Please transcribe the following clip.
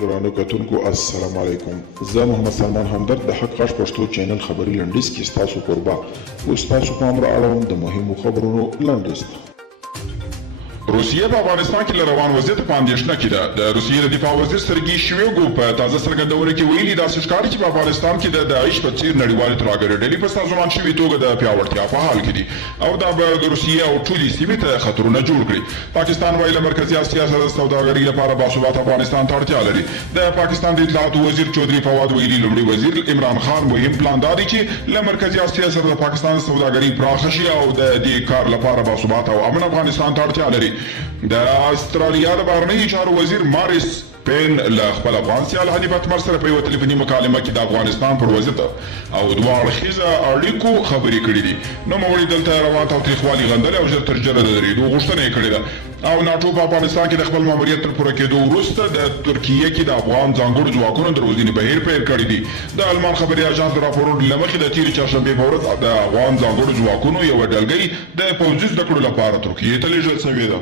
درانه کتونکو السلام علیکم. زه محمد سلمان همدرد د حق غږ پښتو چینل خبري لنډیز کې ستاسو کوربه اوس تاسو پام را اړوم د مهمو خبرونو لنډیز ته. روسیه په افغانستان کې روان وضعیت په اندېښنه کې ده. د روسیې د دفاع وزیر سرګي شویګو په تازه څرګندونه کې ویلي داسې ښکاري چې په افغانستان کې د داعش په څېر نړیوالې ترهګرې ډلې په سازمان شوې توګه د پیاوړتیا په حال کې دي او دا به د روسیې او ټولې سیمې ته خطرونه جوړ کړي. پاکستان وایي له مرکزي اسیا سره د سوداګرۍ لپاره باثباته افغانستان ته اړتیا لري. د پاکستان د اطلاعاتو وزیر چودري فواد ویلي لومړي وزیر عمران خان مهم پلان دا دی چې له مرکزي اسیا سره د پاکستان سوداګرۍ پراخه شي او د دې کار لپاره باثباته او امن افغانستان ته اړتیا لري. د استرالیا د بهرنیو چارو وزیر ماریس پین له خپل افغان سیال حنیف اتمر سره په یوه تلیفوني مکالمه کې د افغانستان پر وضعیت او دوه اړخیزه اړیکو خبرې کړې دي. نوموړي دلته روان تاوتریخوالي غندلې او ژر تر ژره د درېدو غوښتنه یې کړې ده او ناټو په افغانستان کې د خپل ماموریت تر پوره کېدو وروسته د ترکیې کې د افغان ځانګړو ځواکونو د روزنې بهیر پیل کړی دی. د المان خبري اژانس د راپورونو له مخې د تېرې چهارشنبې په ورځ د افغان ځانګړو ځواکونو یوه ډلګۍ د پوځي زده کړو لپاره ترکیې ته لېږل شوې ده.